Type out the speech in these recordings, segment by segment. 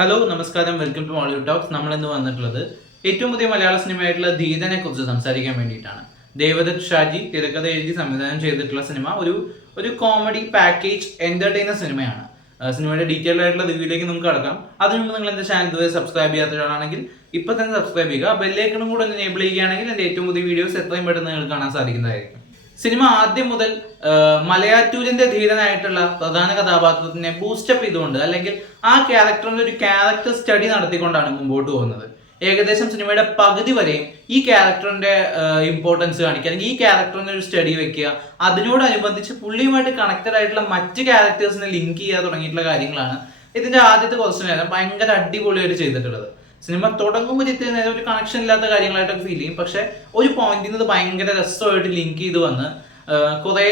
Hello നമസ്കാരം, welcome to Mollywood talks. നമ്മൾ ഇന്ന് വന്നിട്ടുള്ളത് ഏറ്റവും പുതിയ മലയാള സിനിമയായിട്ടുള്ള ധീരനെ കുറിച്ച് സംസാരിക്കാൻ വേണ്ടിയിട്ടാണ്. ദേവദത്ത് ഷാജി തിരക്കഥ എഴുതി സംവിധാനം ചെയ്തിട്ടുള്ള സിനിമ ഒരു കോമഡി പാക്കേജ് എന്റർടൈനർ സിനിമയാണ്. സിനിമയുടെ ഡീറ്റെയിൽ ആയിട്ടുള്ള റിവ്യൂയിലേക്ക് നമുക്ക് കടക്കാം. അതിന് മുമ്പ് നിങ്ങൾ എൻ്റെ ചാനൽ ഇതുവരെ സബ്സ്ക്രൈബ് ചെയ്യാത്തവരാണെങ്കിൽ ഇപ്പോൾ തന്നെ സബ്സ്ക്രൈബ് ചെയ്യുക. ബെല്ലൈക്കണും കൂടെ ഒന്ന് എനേബിൾ ചെയ്യുകയാണെങ്കിൽ എൻ്റെ ഏറ്റവും പുതിയ വീഡിയോസ് എത്രയും പെട്ടെന്ന് നിങ്ങൾക്ക് കാണാൻ സാധിക്കുന്നതായിരിക്കും. സിനിമ ആദ്യം മുതൽ മലയാറ്റൂരിന്റെ ധീരനായിട്ടുള്ള പ്രധാന കഥാപാത്രത്തിനെ ബൂസ്റ്റപ്പ് ചെയ്തുകൊണ്ട്, അല്ലെങ്കിൽ ആ ക്യാരക്ടറിന്റെ ഒരു ക്യാരക്ടർ സ്റ്റഡി നടത്തിക്കൊണ്ടാണ് മുമ്പോട്ട് പോകുന്നത്. ഏകദേശം സിനിമയുടെ പകുതി വരെയും ഈ ക്യാരക്ടറിന്റെ ഇമ്പോർട്ടൻസ് കാണിക്കുക, അല്ലെങ്കിൽ ഈ ക്യാരക്ടറിന്റെ ഒരു സ്റ്റഡി വെക്കുക, അതിനോടനുബന്ധിച്ച് പുള്ളിയുമായിട്ട് കണക്റ്റഡ് ആയിട്ടുള്ള മറ്റ് ക്യാരക്ടേഴ്സിനെ ലിങ്ക് ചെയ്യുക തുടങ്ങിയിട്ടുള്ള കാര്യങ്ങളാണ് ഇതിന്റെ ആദ്യത്തെ കുറച്ച് നേരം ഭയങ്കര അടിപൊളിയായിട്ട് ചെയ്തിട്ടുള്ളത്. സിനിമ തുടങ്ങുമ്പോൾ ഇത്തിരി നേരം ഒരു കണക്ഷൻ ഇല്ലാത്ത കാര്യങ്ങളായിട്ടൊക്കെ ഫീൽ ചെയ്യും. പക്ഷെ ഒരു പോയിന്റിൽ നിന്ന് ഭയങ്കര രസമായിട്ട് ലിങ്ക് ചെയ്ത് വന്ന് കുറെ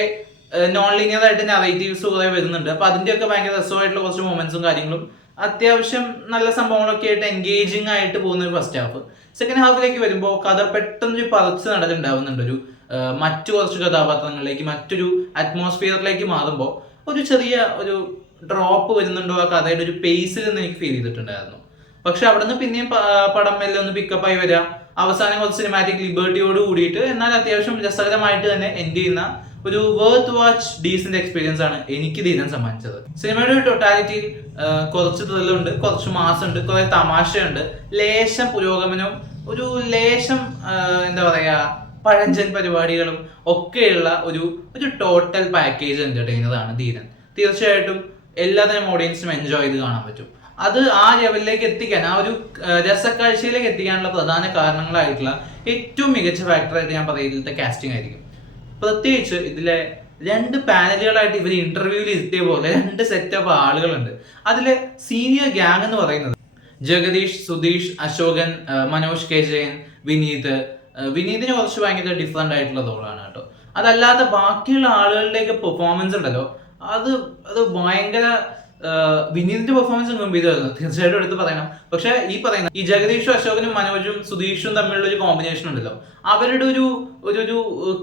നോൺ ലീനിയർ ആയിട്ട് നറേറ്റീവ്സ് കുറെ വരുന്നുണ്ട്. അപ്പൊ അതിന്റെയൊക്കെ ഭയങ്കര രസമായിട്ടുള്ള കുറച്ച് മൊമെന്റ്സും കാര്യങ്ങളും, അത്യാവശ്യം നല്ല സംഭവങ്ങളൊക്കെ ആയിട്ട് എൻഗേജിങ് ആയിട്ട് പോകുന്ന ഒരു ഫസ്റ്റ് ഹാഫ്. സെക്കൻഡ് ഹാഫിലേക്ക് വരുമ്പോൾ കഥ പെട്ടെന്നൊരു പറിച്ച് നടലുണ്ടാവുന്നുണ്ട്. മറ്റു കുറച്ച് കഥാപാത്രങ്ങളിലേക്ക്, മറ്റൊരു അറ്റ്മോസ്ഫിയറിലേക്ക് മാറുമ്പോൾ ഒരു ചെറിയ ഒരു ഡ്രോപ്പ് വരുന്നുണ്ടോ ആ കഥയുടെ ഒരു പേസിൽ എന്ന് എനിക്ക് ഫീൽ ചെയ്തിട്ടുണ്ടായിരുന്നു. പക്ഷെ അവിടെ നിന്ന് പിന്നെയും പടം മെല്ലെ ഒന്ന് പിക്കപ്പ് ആയി വരിക, അവസാനം കുറച്ച് സിനിമാറ്റിക് ലിബർട്ടിയോട് കൂടിയിട്ട് എന്നാൽ അത്യാവശ്യം രസകരമായിട്ട് തന്നെ എൻഡ് ചെയ്യുന്ന ഒരു വർത്ത് വാച്ച് ഡീസന്റ് എക്സ്പീരിയൻസ് ആണ് എനിക്ക് ധീരൻ സമ്മാനിച്ചത്. സിനിമയുടെ ഒരു ടോട്ടാലിറ്റിയിൽ കുറച്ച് ത്രില്ലുണ്ട്, കുറച്ച് മാസമുണ്ട്, കുറെ തമാശയുണ്ട്, ലേശം പുരോഗമനവും ഒരു ലേശം എന്താ പറയാ പഴഞ്ചൻ പരിപാടികളും ഒക്കെയുള്ള ഒരു ടോട്ടൽ പാക്കേജ് എന്റർടൈനർ ആണ് ധീരൻ. തീർച്ചയായിട്ടും എല്ലാതരം ഓഡിയൻസിനും എൻജോയ് ചെയ്ത് കാണാൻ പറ്റും. അത് ആ ലെവലിലേക്ക് എത്തിക്കാൻ, ആ ഒരു രസക്കാഴ്ചയിലേക്ക് എത്തിക്കാനുള്ള പ്രധാന കാരണങ്ങളായിട്ടുള്ള ഏറ്റവും മികച്ച ഫാക്ടറായിട്ട് ഞാൻ പറയുന്നത് കാസ്റ്റിംഗ് ആയിരിക്കും. പ്രത്യേകിച്ച് ഇതിലെ രണ്ട് പാനലുകളായിട്ട് ഇവർ ഇന്റർവ്യൂവിൽ ഇരുത്തിയ പോലെ രണ്ട് സെറ്റ് ഓഫ് ആളുകളുണ്ട്. അതിലെ സീനിയർ ഗ്യാങ് എന്ന് പറയുന്നത് ജഗദീഷ്, സുധീഷ്, അശോകൻ, മനോജ് കെ ജയൻ, വിനീതിന് കുറച്ച് ഭയങ്കര ഡിഫറെന്റ് ആയിട്ടുള്ള റോളാണ് കേട്ടോ. അതല്ലാതെ ബാക്കിയുള്ള ആളുകളുടെയൊക്കെ പെർഫോമൻസ് ഉണ്ടല്ലോ, അത് ഭയങ്കര വിനീതിന്റെ പെർഫോമൻസ് ഗംഭീരമായിരുന്നു, തീർച്ചയായിട്ടും എടുത്ത് പറയണം. പക്ഷെ ഈ ജഗദീഷും അശോകനും മനോജും സുധീഷും തമ്മിലുള്ള ഒരു കോമ്പിനേഷൻ ഉണ്ടല്ലോ, അവരുടെ ഒരു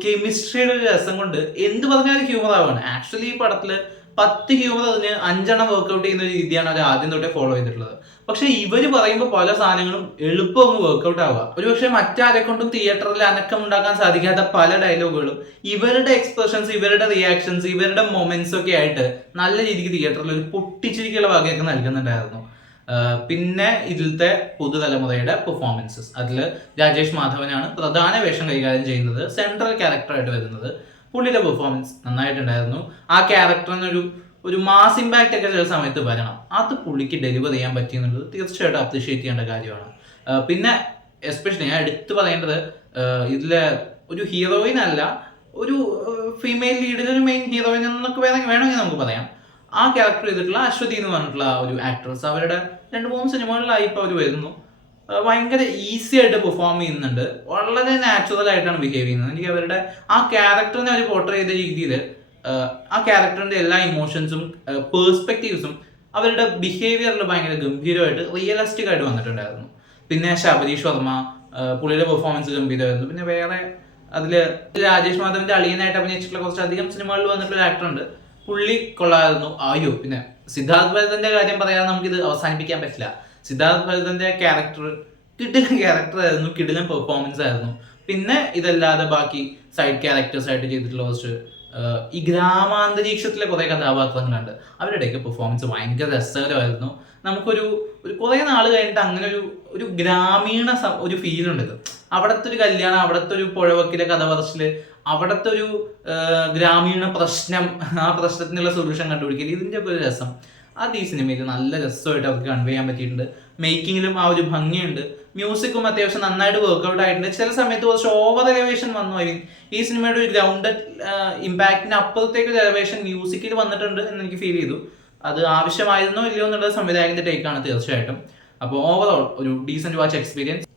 കെമിസ്ട്രിയുടെ ഒരു രസം കൊണ്ട് എന്ത് പറഞ്ഞാലും ഹ്യൂമർ ആവാണ്. ആക്ച്വലി ഈ പടത്തില് 10 ഹ്യൂമർ അതിന് 5 വർക്ക്ഔട്ട് ചെയ്യുന്ന രീതിയാണ് അവർ ആദ്യം തൊട്ടേ ഫോളോ ചെയ്തിട്ടുള്ളത്. പക്ഷെ ഇവര് പറയുമ്പോൾ പല സാധനങ്ങളും എളുപ്പം അങ്ങ് വർക്ക്ഔട്ട് ആവുക. ഒരുപക്ഷെ മറ്റാരെ കൊണ്ടും തിയേറ്ററിൽ അനക്കം ഉണ്ടാക്കാൻ സാധിക്കാത്ത പല ഡയലോഗുകളും ഇവരുടെ എക്സ്പ്രഷൻസ്, ഇവരുടെ റിയാക്ഷൻസ്, ഇവരുടെ മൊമെന്റ്സ് ഒക്കെ ആയിട്ട് നല്ല രീതിക്ക് തിയേറ്ററിൽ ഒരു പൊട്ടിച്ചിരിക്കുള്ള വകയൊക്കെ നൽകുന്നുണ്ടായിരുന്നു. പിന്നെ ഇതിലത്തെ പുതുതലമുറയുടെ പെർഫോമൻസസ്, അതിൽ രാജേഷ് മാധവനാണ് പ്രധാന വേഷം കൈകാര്യം ചെയ്യുന്നത്, സെൻട്രൽ ക്യാരക്ടറായിട്ട് വരുന്നത്. പുള്ളിയുടെ പെർഫോമൻസ് നന്നായിട്ടുണ്ടായിരുന്നു. ആ ക്യാരക്ടറിന് ഒരു മാസ് ഇമ്പാക്റ്റ് ഒക്കെ ചില സമയത്ത് വരണം, അത് പുള്ളിക്ക് ഡെലിവർ ചെയ്യാൻ പറ്റിയെന്നുള്ളത് തീർച്ചയായിട്ടും അപ്രീഷിയേറ്റ് ചെയ്യേണ്ട കാര്യമാണ്. പിന്നെ എസ്പെഷ്യലി ഞാൻ എടുത്തു പറയേണ്ടത്, ഇതിലെ ഒരു ഹീറോയിൻ അല്ല, ഒരു ഫീമെയിൽ ലീഡിൽ ഒരു മെയിൻ ഹീറോയിൻ എന്നൊക്കെ വേണമെങ്കിൽ നമുക്ക് പറയാം. ആ ക്യാരക്ടർ ചെയ്തിട്ടുള്ള അശ്വതി എന്ന് പറഞ്ഞിട്ടുള്ള ഒരു ആക്ട്രസ്, അവരുടെ 2-3 സിനിമകളിലായി ഇപ്പോൾ അവർ വരുന്നു. ഭയങ്കര ഈസി ആയിട്ട് പെർഫോം ചെയ്യുന്നുണ്ട്, വളരെ നാച്ചുറൽ ആയിട്ടാണ് ബിഹേവ് ചെയ്യുന്നത്. എനിക്ക് അവരുടെ ആ ക്യാരക്ടറിനെ അവർ പോർട്രേ ചെയ്ത രീതിയിൽ ആ ക്യാരക്ടറിന്റെ എല്ലാ ഇമോഷൻസും പേഴ്സ്പെക്റ്റീവ്സും അവരുടെ ബിഹേവിയറിൽ ഭയങ്കര ഗംഭീരമായിട്ട് റിയലിസ്റ്റിക് ആയിട്ട് വന്നിട്ടുണ്ടായിരുന്നു. പിന്നെ ശബരീഷ് വർമ്മ, പുള്ളിയുടെ പെർഫോമൻസ് ഗംഭീരമായിരുന്നു. പിന്നെ വേറെ അതില് രാജേഷ് മാധവന്റെ അളിയനായിട്ട് അഭിനയിച്ചിട്ടുള്ള കുറച്ചധികം സിനിമകളിൽ വന്നിട്ടുള്ള ആക്ടർ ഉണ്ട്, പുള്ളി കൊള്ളായിരുന്നു. പിന്നെ സിദ്ധാർത്ഥ് ഭരതന്റെ കാര്യം പറയാതെ നമുക്കിത് അവസാനിപ്പിക്കാൻ പറ്റില്ല. സിദ്ധാർത്ഥ് ഭരതന്റെ കിടിലൻ ക്യാരക്ടർ ആയിരുന്നു, കിടിലൻ പെർഫോമൻസ് ആയിരുന്നു. പിന്നെ ഇതല്ലാതെ ബാക്കി സൈഡ് ക്യാരക്ടേഴ്സ് ആയിട്ട് ചെയ്തിട്ടുള്ള കുറച്ച് ഈ ഗ്രാമാന്തരീക്ഷത്തിലെ കുറെ കഥാപാത്രങ്ങളുണ്ട്, അവരുടെയൊക്കെ പെർഫോമൻസ് ഭയങ്കര രസകരമായിരുന്നു. നമുക്കൊരു കുറെ നാൾ കഴിഞ്ഞിട്ട് അങ്ങനെ ഒരു ഗ്രാമീണ ഒരു ഫീൽ ഉണ്ട്. അവിടുത്തെ ഒരു കല്യാണം, അവിടുത്തെ ഒരു പുഴവക്കിലെ കഥ പറച്ചില്, അവിടുത്തെ ഒരു ഗ്രാമീണ പ്രശ്നം, ആ പ്രശ്നത്തിനുള്ള സൊല്യൂഷൻ കണ്ടുപിടിക്കൽ, ഇതിന്റെ ഒക്കെ ഒരു രസം അത് ഈ സിനിമയിൽ നല്ല രസമായിട്ട് അവർക്ക് കൺവേ ചെയ്യാൻ പറ്റിയിട്ടുണ്ട്. മേക്കിങ്ങിലും ആ ഒരു ഭംഗിയുണ്ട്, മ്യൂസിക്കും അത്യാവശ്യം നന്നായിട്ട് വർക്ക്ഔട്ട് ആയിട്ടുണ്ട്. ചില സമയത്ത് കുറച്ച് ഓവർ എലവേഷൻ വന്നു. ഈ സിനിമയുടെ ഒരു ഗ്രൗണ്ടഡ് ഇമ്പാക്റ്റിന് അപ്പുറത്തേക്ക് ഒരു എലവേഷൻ മ്യൂസിക്കിൽ വന്നിട്ടുണ്ട് എന്ന് എനിക്ക് ഫീൽ ചെയ്തു. അത് ആവശ്യമായിരുന്നോ ഇല്ലയോ എന്നുള്ളത് സംവിധായകന്റെ ടേക്കാണ് തീർച്ചയായിട്ടും. അപ്പോൾ ഓവറോൾ ഒരു ഡീസന്റ് വാച്ച് എക്സ്പീരിയൻസ്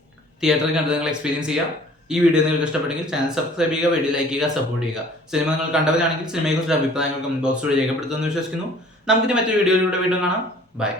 തിയേറ്ററിൽ കണ്ട് നിങ്ങൾ എക്സ്പീരിയൻസ് ചെയ്യുക. ഈ വീഡിയോ നിങ്ങൾക്ക് ഇഷ്ടപ്പെട്ടെങ്കിൽ ചാനൽ സബ്സ്ക്രൈബ് ചെയ്യുക, വീഡിയോ ലൈക്ക് ചെയ്യുക, സപ്പോർട്ട് ചെയ്യുക. സിനിമ നിങ്ങൾ കണ്ടവരാണെങ്കിൽ സിനിമയെക്കുറിച്ച് അഭിപ്രായങ്ങൾ കമന്റ് ബോക്സിലൂടെ രേഖപ്പെടുത്തുമെന്ന് വിശ്വസിക്കുന്നു. നമുക്കിനി മറ്റൊരു വീഡിയോയിലൂടെ വീണ്ടും കാണാം. ബൈ.